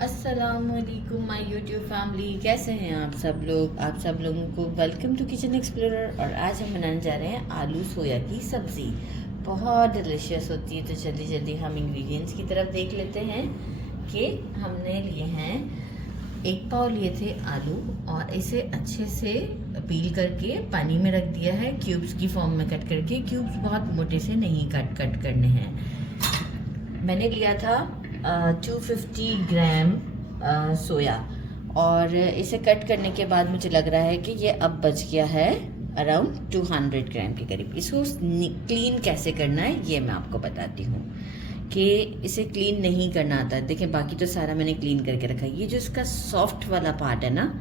अस्सलामुअलैकुम my YouTube family, कैसे हैं आप सब लोग। आप सब लोगों को वेलकम टू किचन एक्सप्लोरर। और आज हम बनाने जा रहे हैं आलू सोया की सब्ज़ी। बहुत डिलीशियस होती है। तो जल्दी जल्दी हम इंग्रेडिएंट्स की तरफ देख लेते हैं कि हमने लिए हैं 1 पाव लिए थे आलू और इसे अच्छे से पील करके पानी में रख दिया है, क्यूब्स की फॉर्म में कट करके। क्यूब्स बहुत मोटे से नहीं कट करने हैं। मैंने लिया था 250 ग्राम सोया और इसे कट करने के बाद मुझे लग रहा है कि ये अब बच गया है अराउंड 200 ग्राम के करीब। इसको क्लीन कैसे करना है ये मैं आपको बताती हूँ कि इसे क्लीन नहीं करना आता है। देखें, बाकी तो सारा मैंने क्लीन करके रखा है। ये जो इसका सॉफ्ट वाला पार्ट है ना,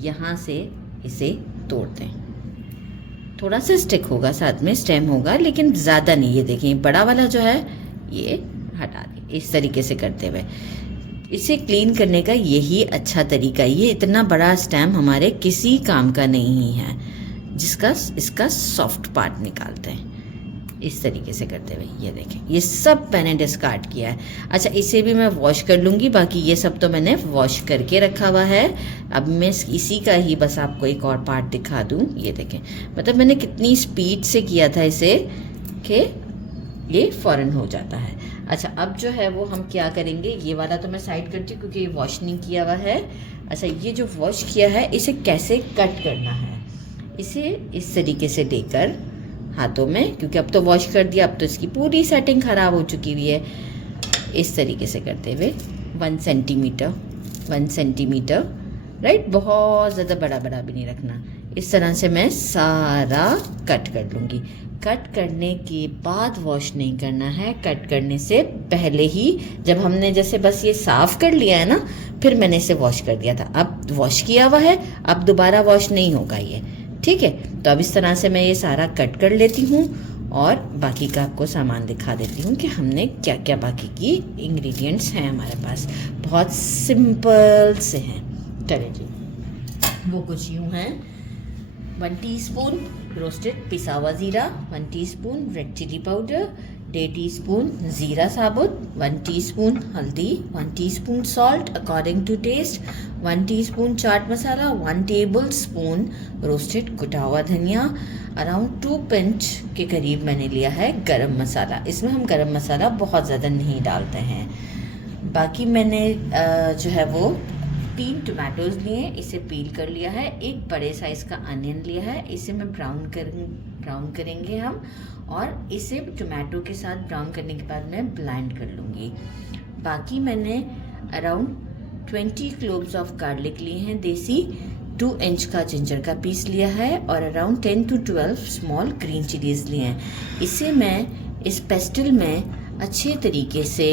यहाँ से इसे तोड़ते हैं। थोड़ा सा स्टिक होगा, साथ में स्टेम होगा, लेकिन ज़्यादा नहीं। ये देखें, बड़ा वाला जो है ये हटा दें। इस तरीके से करते हुए इसे क्लीन करने का यही अच्छा तरीका। ये इतना बड़ा स्टेम हमारे किसी काम का नहीं है, जिसका इसका सॉफ्ट पार्ट निकालते हैं। इस तरीके से करते हुए ये देखें, ये सब मैंने डिस्कार्ड किया है। अच्छा, इसे भी मैं वॉश कर लूँगी। बाकी ये सब तो मैंने वॉश करके रखा हुआ है। अब मैं इसी का ही बस आपको एक और पार्ट दिखा दूँ। ये देखें, मतलब मैंने कितनी स्पीड से किया था इसे कि ये फ़ौरन हो जाता है। अच्छा, अब जो है वो हम क्या करेंगे, ये वाला तो मैं साइड करती हूँ क्योंकि ये वॉश नहीं किया हुआ है। अच्छा, ये जो वॉश किया है इसे कैसे कट करना है, इसे इस तरीके से लेकर हाथों में, क्योंकि अब तो वॉश कर दिया, अब तो इसकी पूरी सेटिंग ख़राब हो चुकी हुई है। इस तरीके से करते हुए 1 सेंटीमीटर, राइट, बहुत ज़्यादा बड़ा बड़ा भी नहीं रखना। इस तरह से मैं सारा कट कर लूँगी। कट करने के बाद वॉश नहीं करना है, कट करने से पहले ही, जब हमने जैसे बस ये साफ़ कर लिया है ना, फिर मैंने इसे वॉश कर दिया था। अब वॉश किया हुआ है, अब दोबारा वॉश नहीं होगा ये, ठीक है। तो अब इस तरह से मैं ये सारा कट कर लेती हूँ और बाकी का आपको सामान दिखा देती हूँ कि हमने क्या क्या बाकी की इंग्रेडिएंट्स हैं हमारे पास। बहुत सिंपल से हैं। चलिए जी, वो कुछ यूँ हैं। 1 टीस्पून रोस्टेड पिसा हुआ ज़ीरा, 1 teaspoon red chilli powder, 1.5 teaspoon ज़ीरा साबुत, 1 टीस्पून हल्दी, 1 teaspoon salt according to taste, 1 teaspoon chaat masala, 1 tablespoon roasted कुटा हुआ धनिया, अराउंड 2 पिंच के करीब मैंने लिया है गरम मसाला। इसमें हम गरम मसाला बहुत ज़्यादा नहीं डालते हैं। बाकी मैंने जो है वो 3 टमाटोज़ लिए, इसे पील कर लिया है। 1 बड़े साइज़ का अनियन लिया है, इसे मैं ब्राउन करेंगे हम, और इसे टमाटो के साथ ब्राउन करने के बाद मैं ब्लेंड कर लूँगी। बाकी मैंने अराउंड 20 क्लोव्स ऑफ गार्लिक लिए हैं देसी, 2 इंच का जिंजर का पीस लिया है, और around 10 to 12 small green chillies लिए हैं। इसे मैं इस पेस्टल में अच्छे तरीके से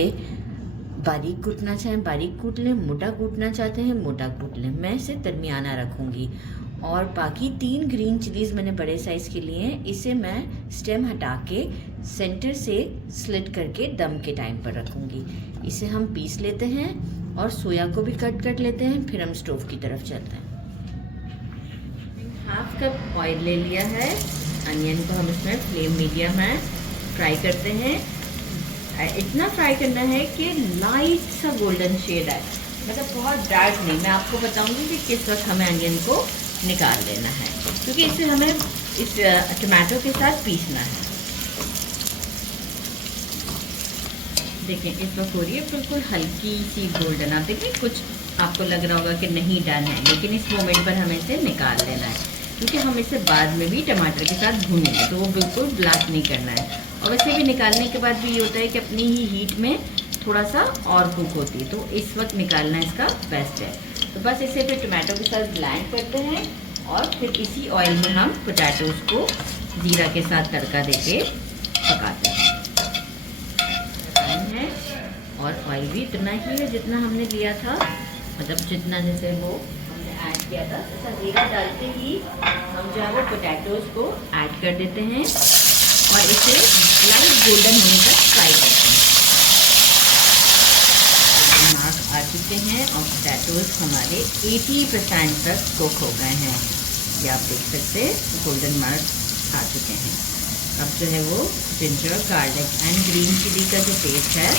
बारीक कूटना चाहें बारीक कूट लें, मोटा कूटना चाहते हैं मोटा कूट लें। मैं इसे दरमियाना रखूँगी। और बाकी 3 ग्रीन चिलीज़ मैंने बड़े साइज़ के लिए हैं, इसे मैं स्टेम हटा के सेंटर से स्लिट करके दम के टाइम पर रखूँगी। इसे हम पीस लेते हैं और सोया को भी कट कर लेते हैं, फिर हम स्टोव की तरफ चलते हैं। 1/2 कप ऑयल ले लिया है। अनियन को हम इसमें फ्लेम मीडियम में फ्राई करते हैं। इतना फ्राई करना है कि लाइट सा गोल्डन शेड आए, मतलब बहुत डार्क नहीं। मैं आपको बताऊंगी कि किस वक्त हमें अनियन को निकाल लेना है, क्योंकि इसे हमें इस टमाटो के साथ पीसना है। देखें, इस वक्त हो रही है बिल्कुल हल्की सी गोल्डन। आप देखें, कुछ आपको लग रहा होगा कि नहीं डन है, लेकिन इस मोमेंट पर हमें इसे निकाल लेना है, क्योंकि हम इसे बाद में भी टमाटर के साथ भूनेंगे, तो वो बिल्कुल ब्लैक नहीं करना है। और वैसे भी निकालने के बाद भी ये होता है कि अपनी ही हीट में थोड़ा सा और कुक होती है, तो इस वक्त निकालना इसका बेस्ट है। तो बस इसे फिर टमाटो के साथ ब्लेंड करते हैं और फिर इसी ऑयल में हम पोटैटोज़ को ज़ीरा के साथ तड़का देके पकाते हैं। और ऑयल भी इतना ही है जितना हमने लिया था, मतलब जितना जैसे वो हमने ऐड किया था। ऐसा ज़ीरा डालते ही हम जो है वो पोटैटोज़ को ऐड कर देते हैं और इसे लाइट गोल्डन होने तक फ्राई करते हैं। मार्क आ चुके हैं और पोटैटोज़ हमारे 80% तक कुक हो गए हैं। ये आप देख सकते हैं, गोल्डन मार्क आ चुके हैं। अब जो है वो ginger garlic and green chilli का जो पेस्ट है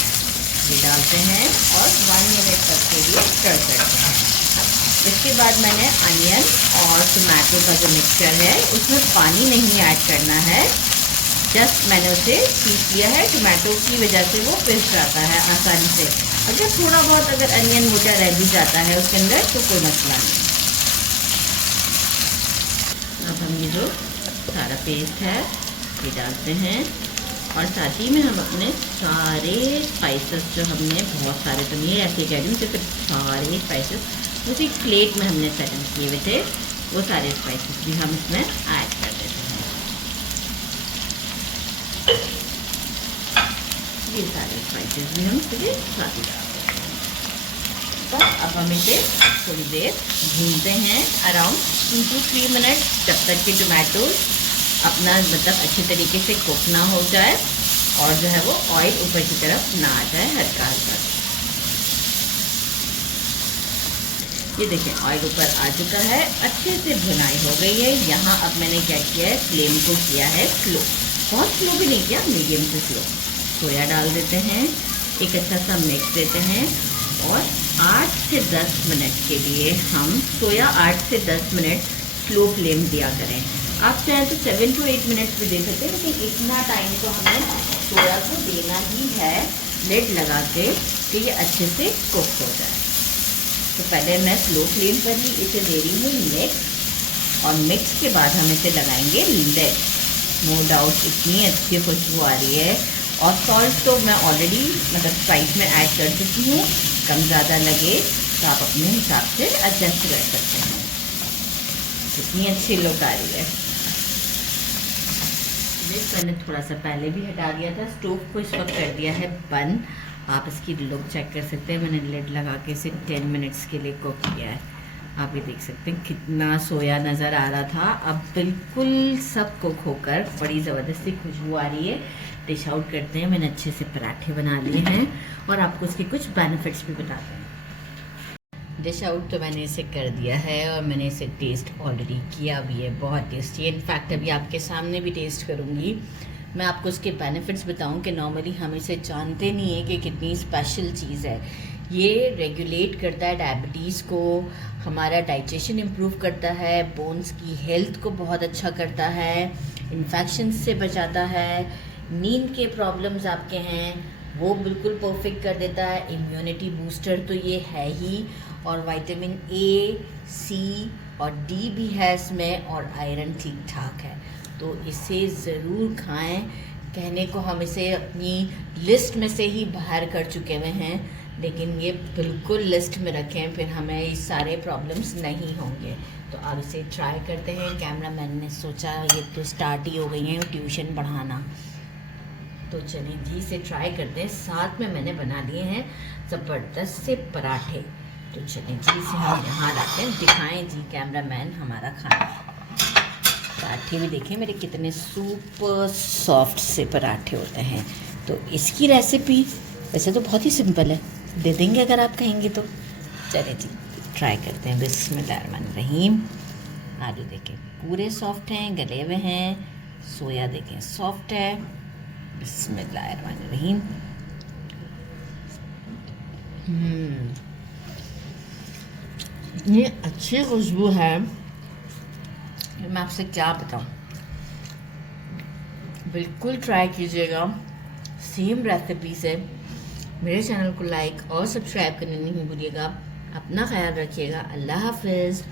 ये डालते हैं और 1 मिनट तक के लिए स्टर करते हैं। इसके बाद मैंने अनियन और टमाटो का जो मिक्सचर है उसमें पानी नहीं ऐड करना है, जस्ट मैंने उसे पीस लिया है। टमाटो की वजह से वो पिस जाता है आसानी से। अगर थोड़ा बहुत अगर अनियन मोटा रह भी जाता है उसके अंदर तो कोई मसला नहीं। अब हम ये जो सारा पेस्ट है ये डालते हैं और साथ ही में हम अपने सारे स्पाइसेस जो हमने बहुत सारे, तो नहीं ऐसे कह रही हूँ, सिर्फ सारे स्पाइसेस उसी प्लेट में हमने सेटल किए हुए थे, वो सारे स्पाइसेस भी हम इसमें ऐड कर देते हैं। ये सारे स्पाइसेस भी हम सीधे साथ ही डाल देते हैं। तो अब हम इसे थोड़ी देर भूनते हैं, अराउंड 2 to 3 मिनट, जब तक कि टमाटो अपना मतलब अच्छे तरीके से कुक ना हो जाए और जो है वो ऑयल ऊपर की तरफ ना आ जाए, हल्का हल्का। ये देखें ऑयल ऊपर आ चुका है, अच्छे से भुनाई हो गई है। यहाँ अब मैंने क्या किया है, फ्लेम को किया है स्लो, बहुत स्लो भी नहीं किया, मीडियम से स्लो। सोया डाल देते हैं, एक अच्छा सा मिक्स देते हैं और 8 से 10 मिनट के लिए हम सोया 8 से 10 मिनट स्लो फ्लेम दिया करें। आप चाहें तो 7 to 8 मिनट्स भी दे सकते हैं, लेकिन इतना टाइम तो हमें सोया को देना ही है लिड लगा के कि ये अच्छे से कुक हो जाए। तो पहले मैं स्लो फ्लेम पर ही इसे दे रही हूँ मिक्स, और मिक्स के बाद हम इसे लगाएंगे लिड। नो डाउट इतनी अच्छी खुशबू आ रही है। और सॉल्ट तो मैं ऑलरेडी मतलब स्पाइस में ऐड कर चुकी हूँ, कम ज़्यादा लगे तो आप अपने हिसाब से एडजस्ट कर सकते हैं। कितनी अच्छी लुक आ रही है। मैंने थोड़ा सा पहले भी हटा दिया था, स्टोव को इस वक्त कर दिया है बंद। आप इसकी लुक चेक कर सकते हैं, मैंने लिड लगा के इसे 10 मिनट्स के लिए कुक किया है। आप ये देख सकते हैं कितना सोया नज़र आ रहा था, अब बिल्कुल सब कुक होकर बड़ी ज़बरदस्ती खुशबू आ रही है। डिश आउट करते हैं। मैंने अच्छे से पराठे बना लिए हैं और आपको इसके कुछ बेनिफिट्स भी बताते हैं। डिश आउट तो मैंने इसे कर दिया है और मैंने इसे टेस्ट ऑलरेडी किया भी है, बहुत टेस्टी है। इनफैक्ट अभी आपके सामने भी टेस्ट करूँगी। मैं आपको इसके बेनिफिट्स बताऊं कि नॉर्मली हम इसे जानते नहीं है कि कितनी स्पेशल चीज़ है। ये रेगुलेट करता है डायबिटीज़ को, हमारा डाइजेशन इम्प्रूव करता है, बोन्स की हेल्थ को बहुत अच्छा करता है, इन्फेक्शन से बचाता है, नींद के प्रॉब्लम्स आपके हैं वो बिल्कुल परफेक्ट कर देता है, इम्यूनिटी बूस्टर तो ये है ही, और विटामिन ए, सी और डी भी है इसमें, और आयरन ठीक ठाक है। तो इसे ज़रूर खाएं। कहने को हम इसे अपनी लिस्ट में से ही बाहर कर चुके हुए हैं, लेकिन ये बिल्कुल लिस्ट में रखें, फिर हमें ये सारे प्रॉब्लम्स नहीं होंगे। तो अब इसे ट्राई करते हैं। कैमरामैन ने सोचा ये तो स्टार्ट ही हो गई है ट्यूशन पढ़ाना, तो चलिए जी इसे ट्राई करते हैं। साथ में मैंने बना लिए हैं ज़बरदस्त से पराठे, तो चलिए जी इसे हम यहाँ रखते हैं। दिखाएं जी कैमरामैन हमारा खाना। पराठे भी देखें मेरे कितने सुपर सॉफ्ट से पराठे होते हैं। तो इसकी रेसिपी वैसे तो बहुत ही सिंपल है, दे देंगे अगर आप कहेंगे तो। चलिए जी ट्राई करते हैं। बिस्मिल्लाहिर्रहमानिर्रहीम। आलू देखें पूरे सॉफ्ट हैं, गले हुए हैं। सोया देखें सॉफ्ट है। बिस्मिल्लाहिर्रहमानिर्रहीम। ये अच्छी खुशबू है, मैं आपसे क्या बताऊं। बिल्कुल ट्राई कीजिएगा सेम रेसिपी से। मेरे चैनल को लाइक और सब्सक्राइब करना नहीं भूलिएगा। अपना ख्याल रखिएगा। अल्लाह हाफिज़।